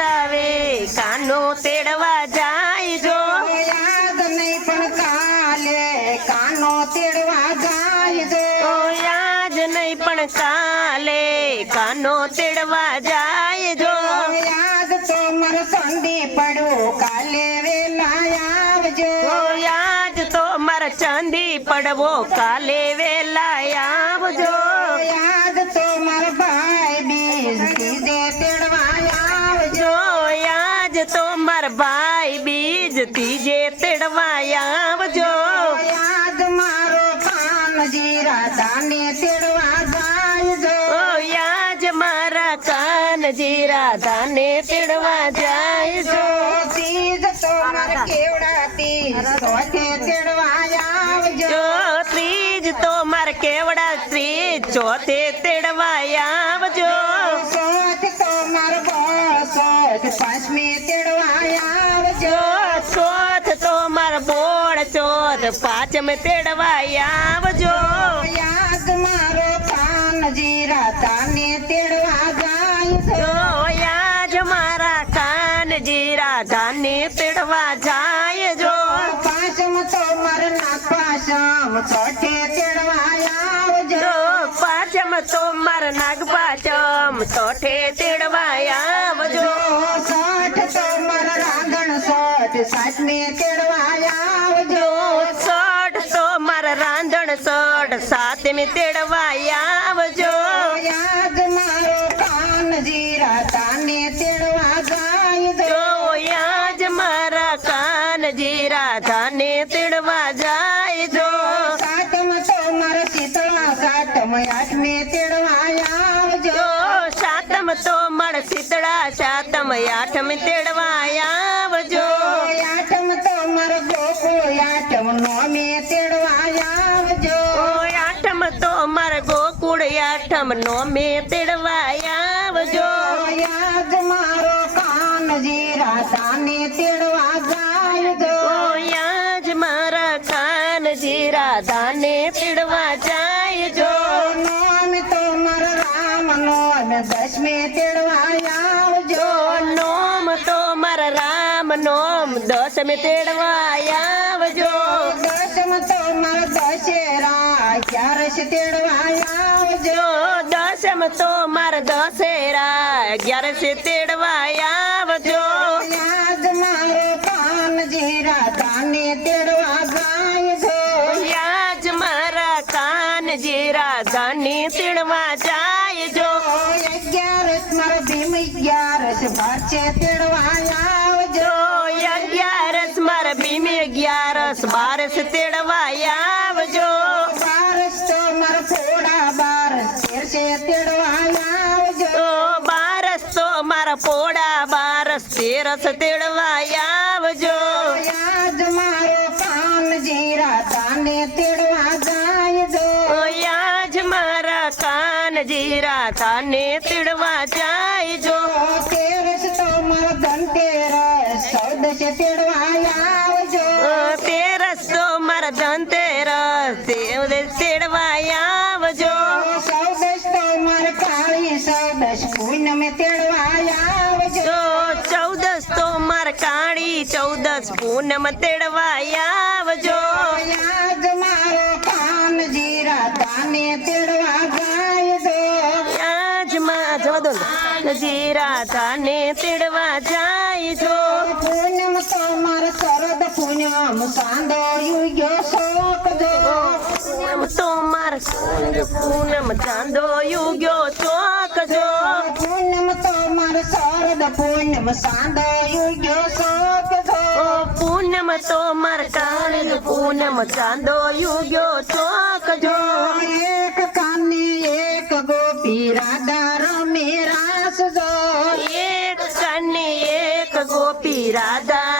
જાવે કાનો તેડવા જાય જો યાદ નહીં પણ કાલે કાનો તેડવા જાય જો યાદ નહીં પણ કાલે કાનો તેડવા જાય જો યાદ તો મર સંડી પડ્યો કાલે વેલા આવજો યાદ તો માર ચાંદી પડવો કાલે વેલા આવજો યાદ તો મર ભાઈ બીજ ત્રીજે તેડવા આવજો યાદ તો માર ભાઈ બીજ ત્રીજે તેડવા આવજો યાદ મારો કાનજી રાધાને તેડવા જાય જો યાદ મારા કાનજી રાધાને તેડવા જાય જો ત્રીજ તો મર કેવડા ત્રીજ ચોથે તેડવા આવજો ત્રીજ તો માર કેવડા ત્રીજ ચોથે તેડવા આવજો ચોથ તો મર ચોથ પાંચમી તેડવા આવજો ચોથ તો માર બોળ ચોથ પાંચમ તેડવા આવજો યાદ મારો કાનજી રાધાને તેડવા જાય જો યાદ મારા કાનજી રાધાને તેડવા જાય જો પાંચમ તો મર નાગ પાસમ ચોથે તેડવા આવજો પાંચમ તો માર નાગ પાંચમ ચોથે તેડવા આવજો છઠ તો મર રાંધણ સોઠ સાતમી તેડવા આવજો સોઠ તો માર રાંધણ સોઠ સાતમી તેડવા આવજો યાદ મારો કાનજી રાધાને તેડવા જાય જો યાદ મારા કાનજી રાધાને તેડવા જાય જો સાતમ તો મર શીતળા સાતમ આઠમે તેડવા આવજો જો સાતમ તો મળ શીતળા સાતમ આઠમ તેડવા આવજો આઠમ તો મર ગોકુળ આઠમ નોમે તેડવા આવજો આઠમ તો માર ગોકુળ આઠમ નો મે તેડવા આવજો યાદ મારો કાનજી રાધાને તેડવા જાય જો યાદ મારા કાનજી રાધાને તેડવા જાય જો નોમ તો મર રામ નોમ દસમે તેડવા આવજો નોમ તો માર રામ નોમ દસમે તેડવા આવજો દસમ તો મર દશેરા 11 તેડવા આવજો દસમ તો માર દશેરા 11 તેડવા આવજો યાદ મારો કાનજી રાધાને તેડવા જાય જો યાદ મારા કાનજી રાધાને તેડવા જાય જો 11 મર ભીમ 11 ભારચે તેડવા આવજો 11 માર ભીમ 11 12 તેડવા આવજો 12 તો મર ફોડા 12 13 તેડવા આવજો 12 તો મારા પોડા 12 13 તેડવા આવજો યાદ મારો કાનજી રાધાને તેડવા જાય જો યાદ મારા કાનજી રાધાને તેડવા જાય જો 13 તો મર ધનતેરસ 14 તેડવા આવજો 13 તો મારા ધનતેરસ તેડવા આવજો 14 તો મર કાળી 14 પૂનમે તેડવા આવજો 14 તો માર કાળી 14 પૂનમ તેડવા આવજો યાદ મારો કાનજી રાધાને તેડવા જાય જો યાદ માં જવા દો કાનજી રાધાને તેડવા જાય જો પૂનમ તો મર શરદ પૂનમ સાંદો યુગ્યો શોક જો પૂનમ તો માર પૂનમ ચાંદો યુગ્યો ચોક જો પૂનમ તો મર શરદ પૂનમ સાંદો યુગ્યો શોક જો પૂનમ તો માર કાળી પૂનમ ચાંદો યુગ્યો ચોક જો એક કાની એક ગોપી રાધા રમે રાસ જો એક કન્ની એક ગોપી રાધા